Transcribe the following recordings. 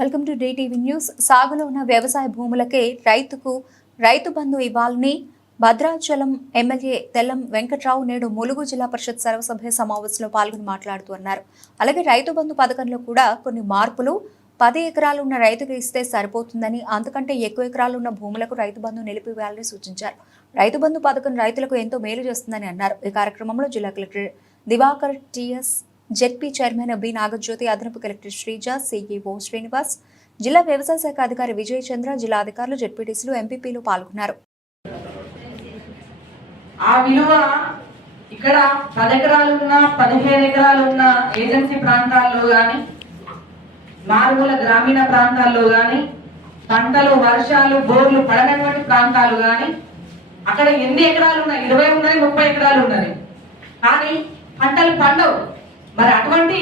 Welcome to DTV news. సాగులో ఉన్న వ్యవసాయ భూములకే రైతు బంధు ఇవ్వాలని భద్రాచలం ఎమ్మెల్యే తెల్లం వెంకట్రావు నేడు ములుగు జిల్లా పరిషత్ సర్వసభ్య సమావేశంలో పాల్గొని మాట్లాడుతూ అన్నారు. అలాగే రైతు బంధు పథకంలో కూడా కొన్ని మార్పులు 10 ఎకరాలు ఉన్న రైతుకు ఇస్తే సరిపోతుందని, అంతకంటే ఎక్కువ ఎకరాలు ఉన్న భూములకు రైతు బంధు నిలిపివేయాలని సూచించారు. రైతు బంధు పథకం రైతులకు ఎంతో మేలు చేస్తుందని అన్నారు. ఈ కార్యక్రమంలో జిల్లా collector Divakar TS, ZP chairman B Nagajyothi, అదనపు కలెక్టర్ శ్రీజ, సిఇఓ శ్రీనివాస్, జిల్లా వ్యవసాయ శాఖ అధికారి విజయ్ చంద్ర, జిల్లా అధికారులు, జెడ్పీటీసీలు, ఎంపీపీలు పాల్గొన్నారు. ఆ విలువ ఇక్కడ 10 ఎకరాలు ఉన్న 15 ఎకరాలు ఉన్న ఏజెన్సీ ప్రాంతాల్లో గాని, మారుమూల గ్రామీణ ప్రాంతాల్లో గాని, పంటలు వర్షాలు బోర్లు పడనటువంటి ప్రాంతాలు గాని, అక్కడ ఎన్ని ఎకరాలు ఉన్నాయి, 20 ఉన్నాయి, 30 ఎకరాలు ఉన్నది, కానీ పంటలు పండవు. మరి అటువంటి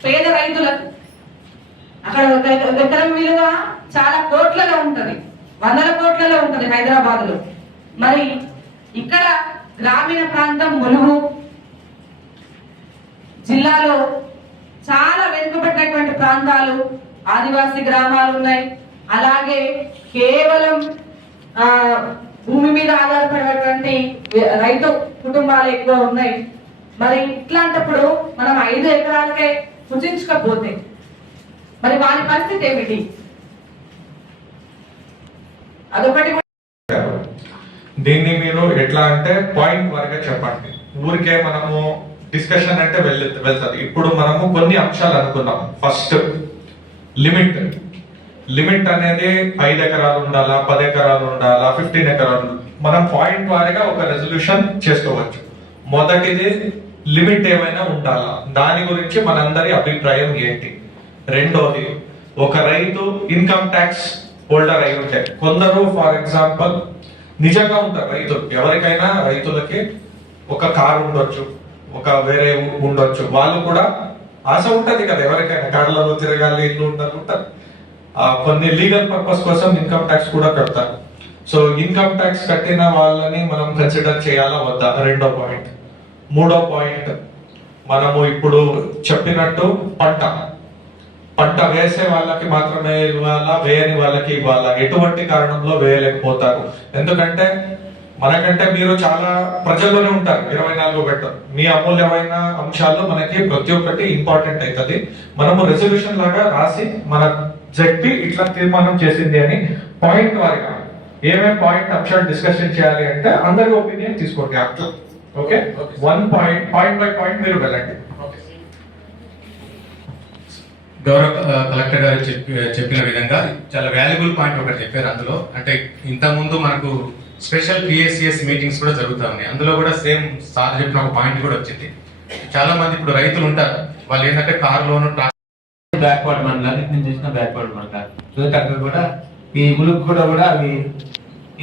పేద రైతులకు అక్కడ ఒక ఎకరం విలువ చాలా కోట్లలో ఉంటది, 100 కోట్లలో ఉంటది హైదరాబాద్ లో. మరి ఇక్కడ గ్రామీణ ప్రాంతం ములుగు జిల్లాలో చాలా వెనుకబడినటువంటి ప్రాంతాలు, ఆదివాసీ గ్రామాలు ఉన్నాయి. అలాగే కేవలం భూమి మీద ఆధారపడినటువంటి రైతు కుటుంబాలు ఎక్కువ ఉన్నాయి. మరి ఇట్లాంటప్పుడు మనం 5 ఎకరాలకే సూచించకపోతే మరి వారి పరిస్థితి ఏమిటి? అదొకటి. దీన్ని మీరు ఎట్లా అంటే పాయింట్ వరకే చెప్పండి. ఊరికే మనము డిస్కషన్ అంటే వెళ్తుంది. ఇప్పుడు మనము కొన్ని అంశాలు అనుకున్నాం. ఫస్ట్ లిమిట్ అనేది 5 ఎకరాలు ఉండాలా, 10 ఎకరాలు ఉండాలా, 15 ఎకరాలు. మనం పాయింట్ వారిగా ఒక రెజల్యూషన్ చేసుకోవచ్చు. మొదటిది లిమిట్ ఏమైనా ఉండాలా, దాని గురించి మనందరి అభిప్రాయం ఏంటి. రెండోది, ఒక రైతు ఇన్కమ్ ట్యాక్స్ హోల్డర్ అయి ఉంటే, కొందరు ఫర్ ఎగ్జాంపుల్ నిజంగా ఉంటారు రైతులు, ఎవరికైనా రైతులకి ఒక కారు ఉండొచ్చు, ఒక వేరే ఉండొచ్చు, వాళ్ళు కూడా ఆశ ఉంటది కదా, ఎవరికైనా కార్లలో తిరగాలి, ఇల్లు ఉంటారు. కొన్ని లీగల్ పర్పస్ కోసం ఇన్కమ్ ట్యాక్స్ కూడా కడతారు. సో ఇన్కమ్ ట్యాక్స్ కట్టిన వాళ్ళని మనం కన్సిడర్ చేయాలా వద్దా, రెండో పాయింట్. మూడో పాయింట్, మనము ఇప్పుడు చెప్పినట్టు పంట వేసే వాళ్ళకి మాత్రమే ఇవ్వాలా, వేయని వాళ్ళకి ఇవ్వాలా, ఎటువంటి కారణంలో వేయలేకపోతారు. ఎందుకంటే మనకంటే మీరు చాలా ప్రజల్లోనే ఉంటారు, 24 గంటలు. మీ అమూల్యమైన అంశాలు మనకి ప్రతి ఒక్కటి ఇంపార్టెంట్ అవుతుంది. మనము రెజల్యూషన్ లాగా రాసి మన జెడ్పీ ఇట్లా తీర్మానం చేసింది అని పాయింట్ వారిగా ఏమేమి పాయింట్ అంశాలు డిస్కషన్ చేయాలి అంటే అందరి ఒపీనియన్ తీసుకోండి. అట్లా ఓకే, పాయింట్ బై పాయింట్ మీరు వెళ్ళండి. గౌరవ కలెక్టర్ గారు చెప్పిన విధంగా చాలా వాల్యుబుల్ పాయింట్ ఒకటి చెప్పారు. అందులో అంటే ఇంతకుముందు మనకు స్పెషల్ PSCS మీటింగ్స్ కూడా జరుగుతా ఉన్నాయి. అందులో కూడా సేమ్ సార్ చెప్పిన ఒక పాయింట్ కూడా వచ్చింది. చాలా మంది ఇప్పుడు రైతులు ఉంటారు, వాళ్ళు ఏంటంటే కారులోను బ్యాక్వర్డ్ మండలాలు నేను చేసిన బ్యాక్వర్డ్ మండలాలు చూస్తే అక్కడ కూడా ఈ ములుగు కూడా అవి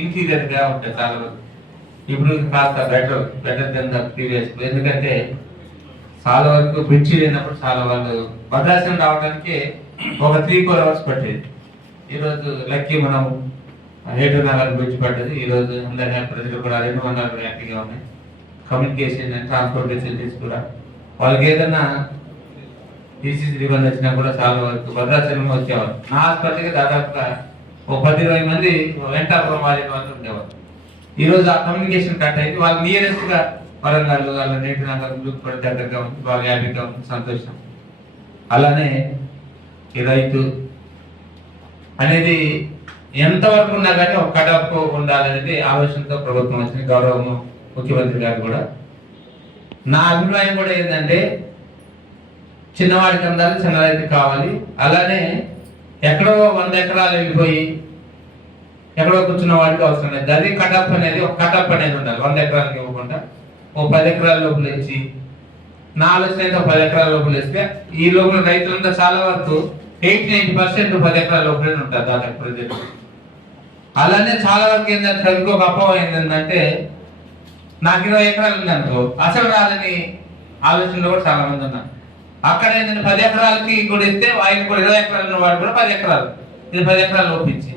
ఇన్ఫీరియర్ గా ఉంటాయి చాలా వరకు. ఇప్పుడు కాస్త బెటర్ దెన్ ద ప్రీవియస్. ఎందుకంటే చాలా వరకు బ్రిడ్జి లేనప్పుడు చాలా వాళ్ళు భద్రాచలం రావడానికి ఒక 3-4 అవర్స్ పట్టేది. ఈరోజు లక్కీ మనం 7 నగర్ బ్రిడ్జ్ పడ్డది. ఈరోజు అందరి ప్రజలు కూడా 2 వనరులు హ్యాపీగా ఉన్నాయి. కమ్యూనికేషన్ అండ్ ట్రాన్స్పోర్ట్ ఫెసిలిటీస్ కూడా వాళ్ళకి ఏదైనా డిసీజ్ రివన్ వచ్చినా కూడా చాలా వరకు భద్రాచలం వచ్చేవారు. నా హాస్పిటల్కి దాదాపుగా ఒక 10-20 మంది వెంటాపురం వారిన వాళ్ళు ఉండేవారు. ఈరోజు ఆ కమ్యూనికేషన్ కట్ అయింది. వాళ్ళు నియరెస్ట్ గా వరంగల్, వాళ్ళ నేటి నగర్ కూడా దగ్గరగా ఉంది, బాగా హ్యాపీగా ఉంది, సంతోషం. అలానే ఈ రైతు అనేది ఎంతవరకు ఉన్నా కానీ ఒక కటప్ ఉండాలనేది ఆలోచనతో ప్రభుత్వం వచ్చింది. గౌరవ ముఖ్యమంత్రి గారు కూడా. నా అభిప్రాయం కూడా ఏంటంటే చిన్నవాడికి అందాలి, చిన్న రైతు కావాలి. అలానే ఎక్కడో 100 ఎకరాలు వెళ్ళిపోయి ఎక్కడో కూర్చున్న వాడికి అవసరం లేదు. అది కటప్ అనేది, ఒక కటప్ అనేది ఉండాలి. 100 ఎకరాలకి ఇవ్వకుండా ఓ 10 ఎకరాల లోపల ఇచ్చి, నా ఆలోచన అయితే 10 ఎకరాల లోపల ఇస్తే ఈ లోపల రైతులంతా చాలా వరకు 80-90% 10 ఎకరాల లోపలే ఉంటారు దాదాపు ప్రజలు. అలానే చాలా వరకు ఏంటంటే ఇంకొక అపోహ ఏంటంటే నాకు 20 ఎకరాలు ఉందనుకో అసలు రాదని ఆలోచనలో కూడా చాలా మంది ఉన్నారు. అక్కడ ఏంటంటే 10 ఎకరాలకి కూడా ఇస్తే ఆయన కూడా 20 ఎకరాలు ఉన్న వాడు కూడా 10 ఎకరాలు, ఇది 10 ఎకరాలు లోపించి.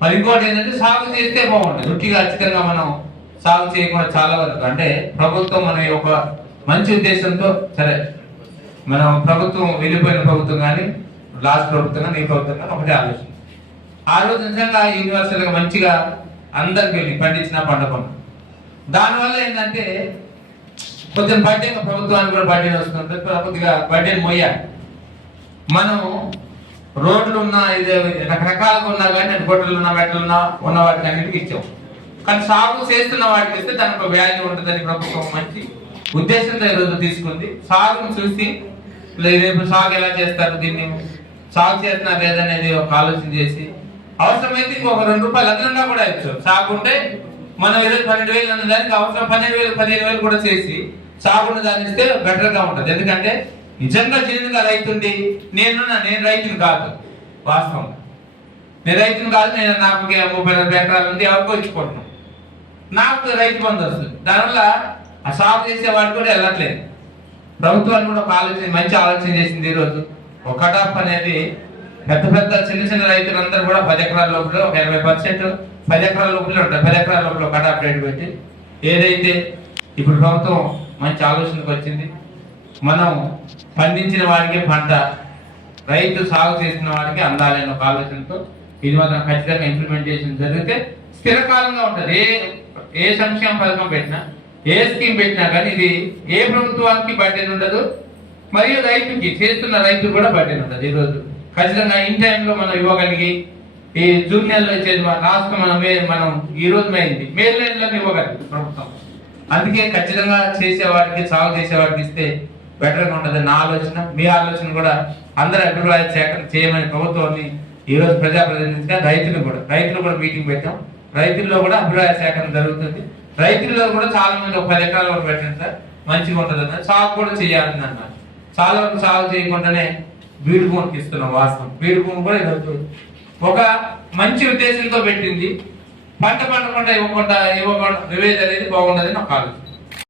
మరి ఇంకోటి ఏంటంటే సాగు చేస్తే బాగుంటుంది. రుచిగా ఖచ్చితంగా మనం సాగు చేయకుండా చాలా వరకు అంటే ప్రభుత్వం మన ఒక మంచి ఉద్దేశంతో, సరే మనం ప్రభుత్వం వెళ్ళిపోయిన ప్రభుత్వం కానీ లాస్ట్ ప్రభుత్వంగా నీ ప్రభుత్వంగా ఒకటే ఆలోచన. ఆ రోజు నిజంగా యూనివర్సల్గా మంచిగా అందరికి వెళ్ళి పండించిన పండుకున్నాం. దానివల్ల ఏంటంటే కొద్దిగా బడ్డీ ప్రభుత్వానికి కూడా బడ్డీ వస్తుంది, కొద్దిగా బడ్డీని మోయాలి. మనం రోడ్లు ఉన్నా ఇది రకరకాలుగా ఉన్నా కానీ అది గొడ్డలు ఉన్నా మెట్టలు ఉన్న వాటికి అన్నిటికీ ఇచ్చాం. కానీ సాగు చేస్తున్న వాటికి ఇస్తే దానికి ఒక వాల్యూ ఉంటుందని ప్రభుత్వం మంచి ఉద్దేశంతో ఈరోజు తీసుకుంది. సాగును చూసి రేపు సాగు ఎలా చేస్తారు, దీన్ని సాగు చేస్తున్నారు లేదనేది ఒక ఆలోచన చేసి అవసరమైతే ఇంకొక ₹2 అదనంగా కూడా ఇచ్చు. సాగు ఉంటే మనం ఈరోజు 12,000 అన్న దానికి అవసరం 12,000 15,000 కూడా చేసి సాగును దాన్ని ఇస్తే బెటర్ గా ఉంటుంది. ఎందుకంటే నిజంగా జెన్యున్గా రైతుండి నేను రైతుని కాదు, వాస్తవం నేను రైతుని కాదు, నాకు 30-40 ఎకరాలు ఉంది ఎవరికో ఇచ్చుకుంటున్నాను, నాకు రైతు బంధు వస్తుంది. దానివల్ల ఆ సాగు చేసేవాడు కూడా వెళ్ళట్లేదు. ప్రభుత్వాన్ని కూడా ఒక ఆలోచన మంచి ఆలోచన చేసింది. ఈరోజు ఒక కటాఫ్ అనేది పెద్ద చిన్న రైతులందరూ కూడా 10 ఎకరాల లోపల ఒక 80% 10 ఎకరాల లోపల ఉంటారు. 10 ఎకరాల లోపల కటాఫ్ రేట్ పెట్టి ఏదైతే ఇప్పుడు ప్రభుత్వం మంచి ఆలోచనకు వచ్చింది. మనం పండించిన వాడికి పంట, రైతు సాగు చేసిన వాడికి అందాలి అనే ఒక ఆలోచనతో ఇది మాత్రం ఖచ్చితంగా ఇంప్లిమెంటేషన్ జరిగితే స్థిరకాలంగా ఉంటుంది. ఏ సంక్షేమ పథకం పెట్టినా ఏ స్కీమ్ పెట్టినా కానీ ఇది ఏ ప్రభుత్వానికి బడ్జెట్ ఉండదు, మరియు రైతుకి చేస్తున్న రైతు కూడా బడ్జెట్ ఉండదు. ఈరోజు ఖచ్చితంగా ఇన్ టైంలో మనం ఇవ్వగలిగి ఈ జూన్ నెలలో ఇచ్చేది రాష్ట్రం మనం ఈ రోజు మే నెలలో ఇవ్వగలిగి ప్రభుత్వం. అందుకే ఖచ్చితంగా చేసేవాడికి సాగు చేసేవాడికి ఇస్తే బెటర్గా ఉంటుంది నా ఆలోచన. మీ ఆలోచన కూడా అందరూ అభిప్రాయ సేకరణ చేయమని ప్రభుత్వాన్ని ఈరోజు ప్రజాప్రతినిధిగా రైతులు కూడా మీటింగ్ పెట్టాం. రైతుల్లో కూడా అభిప్రాయ సేకరణ జరుగుతుంది. రైతుల్లో కూడా చాలా మంది ఒక 10 ఎకరాలు కూడా పెట్టండి సార్ మంచిగా ఉంటుంది అన్నారు. సాగు కూడా చేయాలని అన్నారు. చాలా వరకు సాగు చేయకుండానే బీడు భూమికి ఇస్తున్నాం. వాస్తవం బీడు భూమి కూడా ఈరోజు ఒక మంచి ఉద్దేశంతో పెట్టింది. పంట పండకుండా ఇవ్వకుండా వివేది అనేది బాగుండదని నాకు ఆలోచన.